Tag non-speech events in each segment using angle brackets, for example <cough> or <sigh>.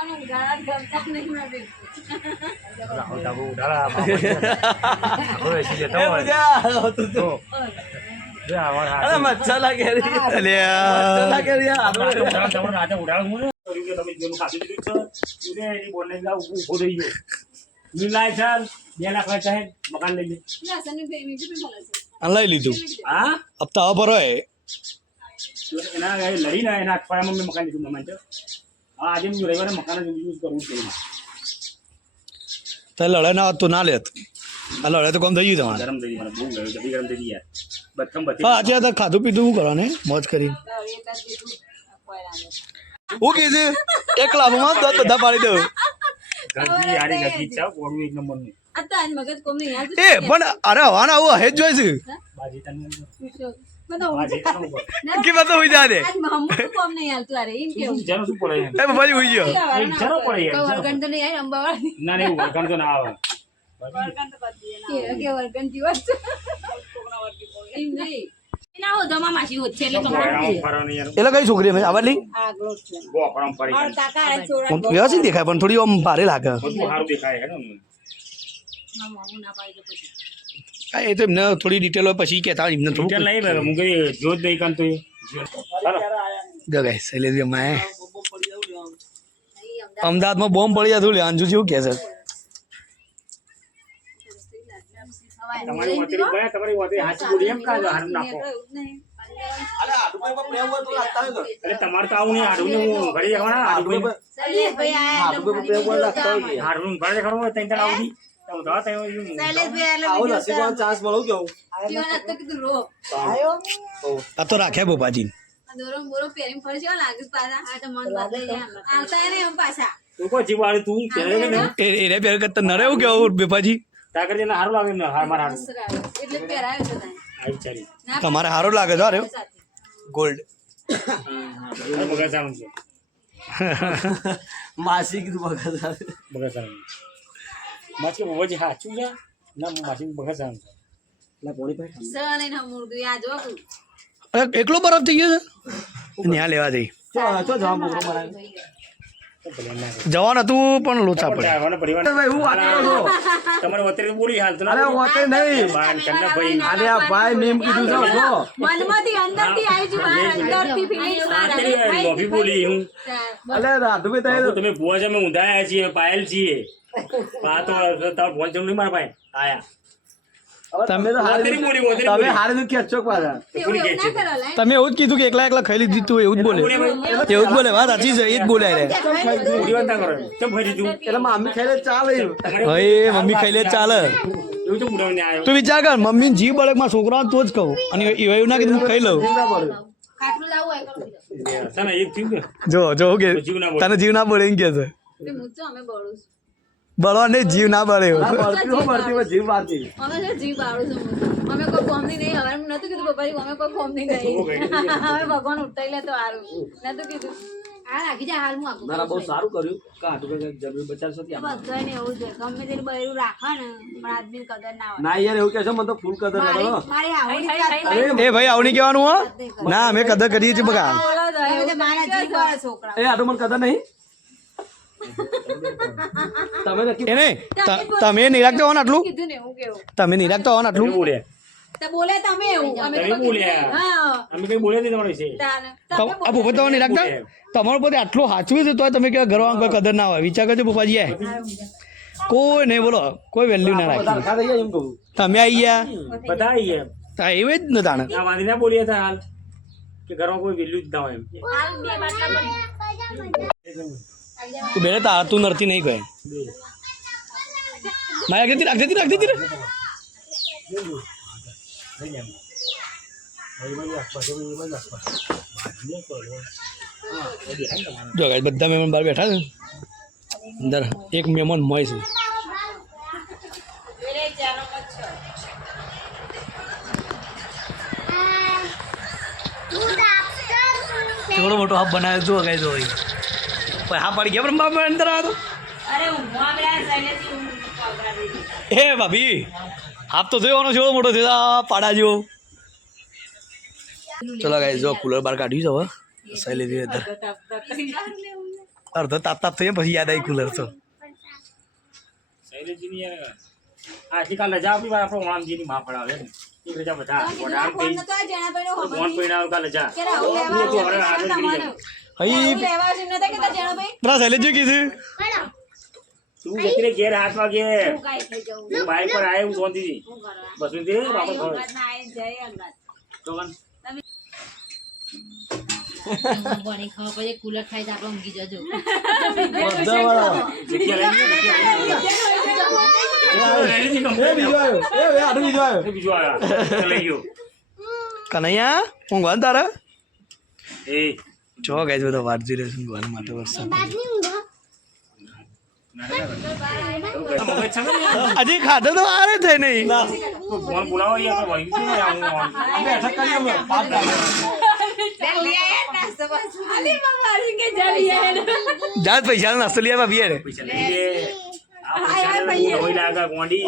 <laughs> લઈ ના લીધું. હા? હપ્તા એના એ. લઈને એના અઠવાડિયામાં મેં મકાન લીધું હા આજે હું રવિવારે મકાન જ યુઝ કરું છું તો લડે ના તું ના લેત. આ લડે તો કોમ થઈ ગયું તમારે. ગરમ થઈ ગયું મને બહુ ગયું જલ્દી ગરમ થઈ ગયા યાર. બથમ બધી હા આજે તો ખાધું પીધું શું કરવાને મોજ કરી હું કે હું કીધું એક લાભમાં દસ બધા પાડી દઉં. ગરમી હારી ગરમી ચા પોડું એક નંબરનું? આ તો આજ મગજ કોમ નહીં યાર એ પણ અરે હવાના આવું હેજ જોઈશું બાજી તને કે બધું હોઈ જાય દે આજ કોમ નહીં હાલતું અરે એમ કેવું? શું પડે એ બાબાજી હોઈ ગયો. પડે યાર, તો નહીં આવી અંબાવાળી ના તો ના આવે. કે જીવત એમ નહીં. વ્યવસ્થિત દેખાય પણ થોડી આમ ભારે લાગે. હે એ તો એમને થોડી ડિટેલ હોય પછી કહેતા હોય એમને થોડું નહીં ભાઈ, હું કઈ જોત નહીં કાન તો જો ગાય શૈલેષ અમાએ અમદાવાદમાં બોમ્બ પડી જતું લે? અંજુ જેવું કહે છે? તમારી તો આવું નહીં, હું જવાના, શૈલેષભાઈ ઘરે ખરું હોય, આવું એવું આ તો રાખ્યા બોપાજી. એને પહેર કરતા ન રહેવું કેવું બેપાજી? તમારે સારું લાગે છે અરે ગોલ્ડ. માસી કીધું બગા મગજ આનું. માસી બહુ જ હાચું છે? ના માસી મગજ આનું છે. ના પોણી આ જો. એકલો બરફ થઈ ગયો છે? ન્યા લેવા જઈ. જવા. તો. જવાનું હતું પણ લોચા પડે ભાઈ હું વાત કરો છો? તમારે વતરી બોલી હાલ તો અરે. નહીં. કન્ના ભાઈ. અરે આ ભાઈ મેમ કીધું છે જો મનમાંથી અંદરથી આવી છું બહાર અંદરથી feelings બહાર આ આવે. બોલી હું. રાધુભાઈ તમે તમે ભુવા છે ઊંધાયા છીએ પાયલ છીએ. ભાઈ. તમે તો હારી વતરી બોલી વતરી તમે બોલી હારી નું ખેંચો પાછા. એવું જ કીધું કે એકલા એકલા ખાઈ લીધું તું એવું જ બોલે. એવું જ બોલે વાત સાચી છે એ જ બોલે હવે મમ્મી ખાઈ લે ચાલે. એવું તો બુડાવને આવ્યો તું વિચાર કર મમ્મી જીવ બળકમાં છોકરા તો જ કહું. અને એવું ના કીધું હું ખાઈ લઉં. જો જો કે જીવ ના બોલે. તને જીવ ના બળે એમ કે છે. તે અમે બળું છું. બળવા ને જીવ ના બળે હોય જીવ બાળતી અમે છે જીવ બાળું છું. અમે કોઈ કોમની નહીં. હવે નતું કીધું પપ્પાજી અમે કોઈ કોમની નહીં. હવે <laughs> ભગવાન ઉઠાઈ લે તો સારું. નતું કીધું. આ રાખી જા હાલ હું આપું. ના ના બહુ સારું કર્યું. કાઢું કે જરૂર બચાવશો ત્યાં બધાને એવું છે. ગમે તેનું બૈરું રાખવા ને પણ આદમી કદર ના હોય. ના યાર એવું કે છે મને તો ફૂલ કદર કરો મારી મારી આવડી એ ભાઈ આવું નહીં કહેવાનું હો. ના અમે કદર કરીએ છીએ બગા મારા જીવ વાળા છોકરા. એ આટલું મને કદર નહીં? તમે નિરાગતા તમે હો ને આટલું? કીધું ને હું કેવું તમે નિરાગતા હો ને આટલું? બોલે. તમે એવું. અમે તો તમે કોઈ બોલ્યા. કીધું. હા. અમે કઈ બોલ્યા નહીં તમારા વિશે. આ ભૂપત તમે નિરાકતા તમારું પોતે આટલું સાચવું છે તો તમે કે ઘરમાં કોઈ કદર ના હોય. વિચાર કરજો આય કોઈ નહીં બોલો. કોઈ વેલ્યુ ના રાખી. તમે આવી ગયા? બધા આવી ગયા હા, એવું જ ને તાણે. આ વાંધી ના બોલીએ હતા હાલ. કે ઘરમાં કોઈ વેલ્યુ જ ના હોય એમ. હાલ બે બાટલા ભરી. તું બેરે તાર તું નરતી નહીં કહે. માયા આગળ રાખ દેતી રાખ દેતી રે જો ગાઈ બધા મહેમાન બહાર બેઠા છે. અંદર એક મહેમાન મોય છે. કેવડો મોટો હાફ બનાવ્યો જો ગાઈ જો પણ હા પડી ગયા પણ બાપ અંદર આવ્યો એ ભાભી હાફ તો જોવાનો છે એવડો મોટો થયો પાડા જેવો ચલો ગાય જો કુલર બહાર કાઢ્યું છે હવે શૈલી અંદર અડધો તાપ તાપ થઈ પછી યાદ આવી કુલર તો આટલી કાલ રજા આપી આપણે ઓણામજીની માં પડાવે એક રજા બધા પડીને આવે કાલ રજા અહીં? પેલા શૈલેષજી કીધું તું જતી ઘેર હાથ વાગે. હું બાઈક પર આવ્યો હું શાંતિથી શું કરવા? બસ <laughs> હું તે આ બાપા ઘર. કુલર ખાઈ તો આપણે ઊંઘી જજો. કનૈયા ઊંઘવાનું તારે? એ જો ગાઈસ બધા વાટ રહે રહ્યો છે ઊંઘવાનું માટે વરસાદ હજી ખાધો તો આરે થઈ નહીં. ફોન બોલાવો યાર જાત પૈસા નાસ્તો લઈ આવ્યા બિયાર પૈસા લઈ લે આ પૈસા ને રોઈ લાગા ગોંડી.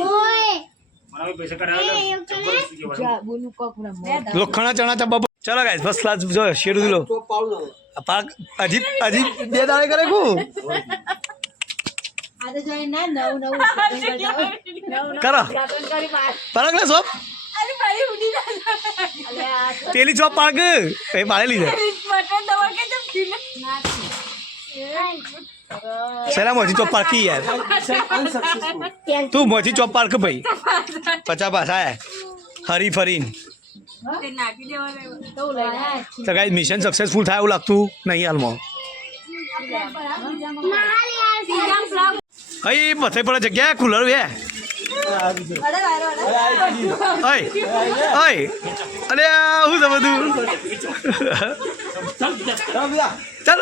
મને હવે પૈસા કઢાવ્યા જબરદસ્તી કહેવાનું. લોખંડના ચણા ચા ચલો ગાઈસ બસ લાજ જો શેર લો. આ પાક અજીબ અજીબ બે દાડે કરે કુ? આ તો જોઈ ના નવું નવું ઉદ્ઘાટન કરતા હોય. નવું નવું કરો. પાડક સોપ ના તો પેલી ચોપ પાડક એ પાડે લીધે. બટન દવા કે જમ ખીલે. નાથી. સેલા મોજી ચોપ પાડકી યાર? તું મોજી ચોપ પાડક ભાઈ? પચા પાછા આયા. હરી ફરીન. તો. મિશન સક્સેસફુલ થાય એવું લાગતું નહીં હાલમાં અહીં મથે પડે જગ્યા કુલર વે અરે શું છે બધું ચાલ.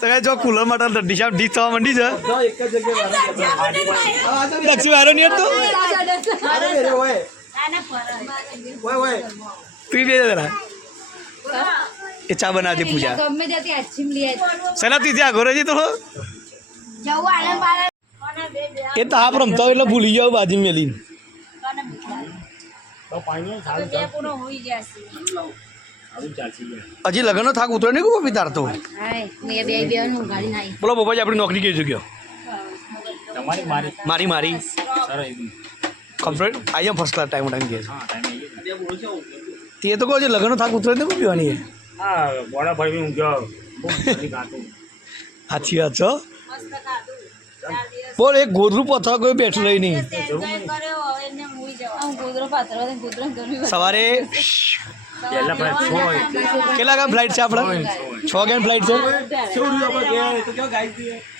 તો ગાઈસ જો કુલર માટે ડીશ ડીશ થવા માંડી છે દક્ષિણ વાયરો નહીં હતો આના બે જરા એ ચા બનાવતી પૂજા ગમે ત્યાંથી આછીમ લઈ આવી. સેલા ત્યાં ઘરે જઈ તો? એ તો આપ રમતા એટલે ભૂલી જાવ બાજી મેલી. હજી લગ્નનો થાક ઉતરે નહીં કોઈ તાર તો નું. બોલો બાબાજી આપણી નોકરી કઈ જગ્યો મારી મારી. Complete I am first class time time ગયો. છે. તે તો કહો છે લગ્નનો થાક ઉતરે તો પીવાની છે. સાચી વાત છો બોલ એક ગોદરું પથવા કોઈ બેઠું લઈ નહીં. સવારે. કેટલા ગામ ફ્લાઇટ છે આપણે? છ ગામ ફ્લાઇટ છે?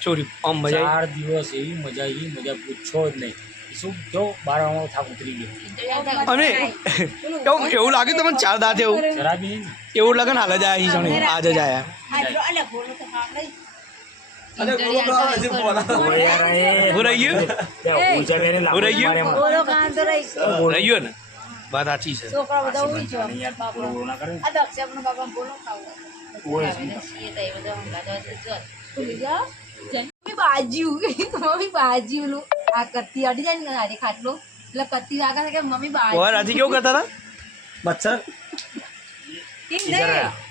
ચોરી આમ મજા ચાર દિવસ એવી મજા આવી મજા પૂછો જ નહીં. થાક ઉતરી ગયો? અને એવું એવું લાગે તમને? ચાર દાંત એવું? શરાબી એવું લાગે હાલ જ આયા જણે આજ જ આયા વાત સાચી છે. આ કત્તી અડી જાય ને હારી ખાટલો એટલે કત્તી લાગે છે કે મમ્મી બાજ્યું. ઓર રાજી કેવું કરતા હતા મચ્છર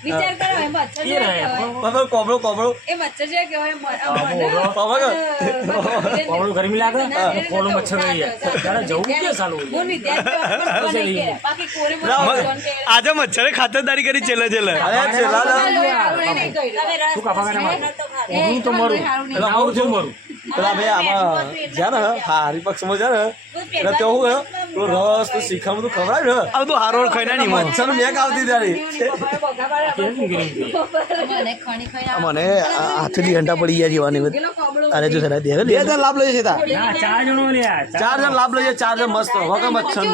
વિચાર કરો એ મચ્છર એ કહેવાય. કોબળો કોબળો એ મચ્છર જેવા કહેવાય. મ- આ હા, મને- બોલો. અ, કોળું ગરમી લાગે કોળું મચ્છર રહી જાય જવું. સાલું વિદ્યાર્થી? બાકી કોરે? આજે મચ્છરે ખાતરદારી કરી છેલ્લે છેલ્લે? હું તો મરું. એટલે છું મરું પેલા ભાઈ આમાં જ્યાં ને હા હરિપક્ષમાં છે ને એટલે કેવું હે પેલું રસ તો શીખા બધું ખવડાવ્યું ને. આ બધું હારો ખાઈ નહીં મચ્છર મેક આવતી તારી? મને ખણી ખાઈ મને આ હાથની ઘંટા પડી ગયા જીવાની બધી. અરે જો સરા દે બે જણ લાભ લઈએ છે તા ચાર જણો ચાર જણ લાભ લઈએ ચાર જણ મસ્ત. વગર મચ્છર?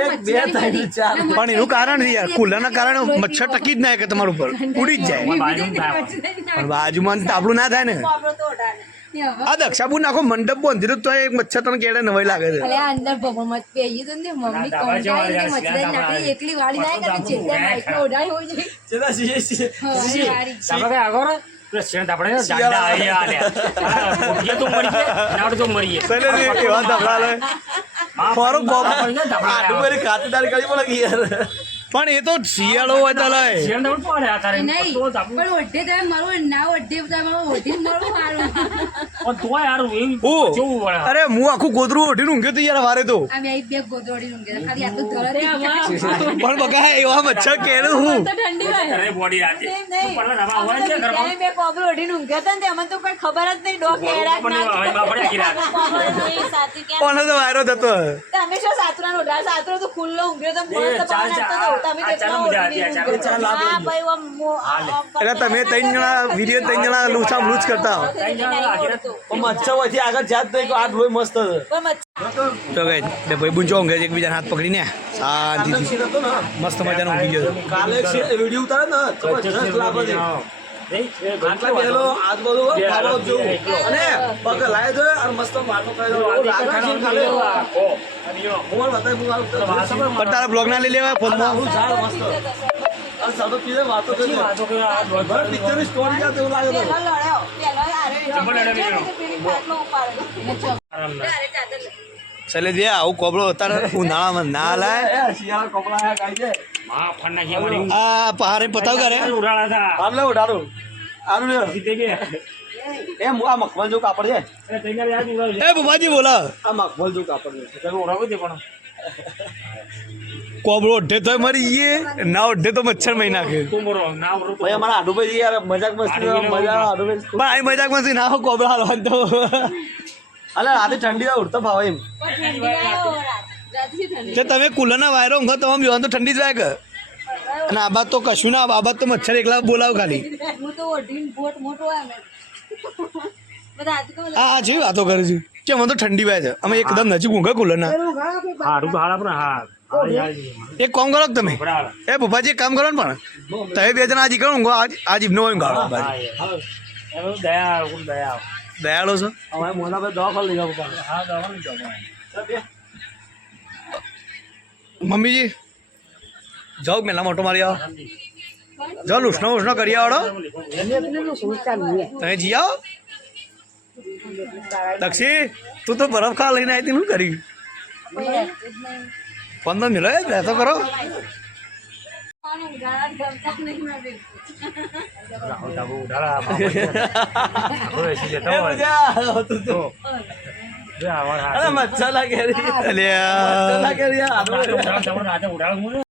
એક બે ત્રણ ચાર. પણ એનું કારણ છે યાર? કુલરના કારણે મચ્છર ટકી જ ના કે તમારું ઉપર. ઉડી જ જાય. બાજુમાં તાપલું ના થાય ને. આ દક્ષાપુર નાખો મંડપ બંધી તો એક મચ્છર તને કેડે નવાઈ લાગે છે. આ અંદર ભગવાન મત તો ને મમ્મી ધાબા ને મચ્છર નાખી એકલી વાળી જાય કે ચેતન માઇકમાં ઓઢાઈ હોય છે. ચેતા છીએ છીએ હવે તમે કઈ આગળ પેલા આપણે જાડા આયા આલ્યા. તો મરી નાડ તો મરી ગયા પેલે એવા ધબલા લે માં ફોરો ગોમ પડી ગયા, ધાબળા આટલું બધી ખાતરદારી કરી પડે યાર. પણ એ તો શિયાળો હોય તો ના પડે અરે હું આખું ગોદરું ઓઢીને ઊંઘ્યો તો યાર વારે તો. પણ બકા એવા મચ્છર કે હું. ને ના? કોનો તો વાયરો થતો હમેશા શું સાતરાનો સાતરો તો ખુલ્લો ઊંઘ્યો તો એટલે તમે ત્રણ જણા વીડિયો ત્રણ જણા લૂછામ લૂછ કરતા હો. મચ્છર વચ્ચે આગળ જાત નહીં આ લોહી મસ્ત છે. પણ મચ્છર તો કઈ બે ભાઈ બુંચો ઊંઘે છે એકબીજાના હાથ પકડીને. શાંતિથી મસ્ત મજાનો ઊંઘી ગયો કાલે વીડિયો ઉતારે ને આટલા પહેલો આજુબાજુ ફાળો જેવું અને પગ લાય દો અને મસ્ત વાતો કરે તારા બ્લોગ ના લઈ લેવા ફોનમાં આવું મસ્ત. સાદો વાતો કરી વાતો કરે આ સ્ટોરી એવું લાગે તો ચાલે. ચાલે આવું કોબળો અત્યારે ઉનાળામાં ના લાય. શિયાળા કાઈ આ પહાડે પતાવ કરે. ઉડાડા હતા. આમ લે ઉડાડું. આનું લે જીતે ગયા. એમ આ મખમલ જો કાપડ છે. એ બુબાજી બોલા. આ મખમલ જો કાપડ છે. તમે ઉડાડવું છે પણ. કોબળો ઓઢે તો મરી ગયે ના અઢે તો મચ્છર મહી નાખે. તું મરો, ના મરો ભાઈ અમારા આડુભાઈ યાર મજાક મસ્તી મજા આડુભાઈ પણ આ મજાકમાં થી ના હો કોબળા હાલવાનું તો. અલે રાતે ઠંડી ઉડતો ભાવ ભાવે એમ તે તમે કુલરના વાયરો ઊંઘો તમે જોવાનું તો ઠંડી જ કે અને આ બાદ તો કશું ના આ બાદ તો મચ્છર એકલા બોલાવ ખાલી. હું તો ઓઢીને બોટ મોટો આવે. ને. બધા આજકાલ આ આ જેવી વાતો કરે છે. કે મને તો ઠંડી વાય છે. અમે એકદમ નજીક ઊંઘે કુલરના. એક કામ કરો તમે? એ ભૂપાજી એક કામ કરો ને પણ. તમે બે જણા આજી કરો ઊંઘો આજ આજ ઇબનો હોય ગાળો હા, યાર. એમાં દયા દયા. દયાળો છો? અમારે મોના ભાઈ દવા લઈ જવું જી. જાઓ મેલા મોટો મારી આવો. જાઓ ઉષ્ણ ઉષ્ણો કરી આવડો. તમે જી આવો. દક્ષી તું તો બરફ ખા લઈને આવી શું કરી? પંદર મિલો <laughs> એ તો. કરો ઉડાડા, અરે હાથે. મચ્છર લાગે રી. અલ્યા. મચ્છર લાગે રી યાર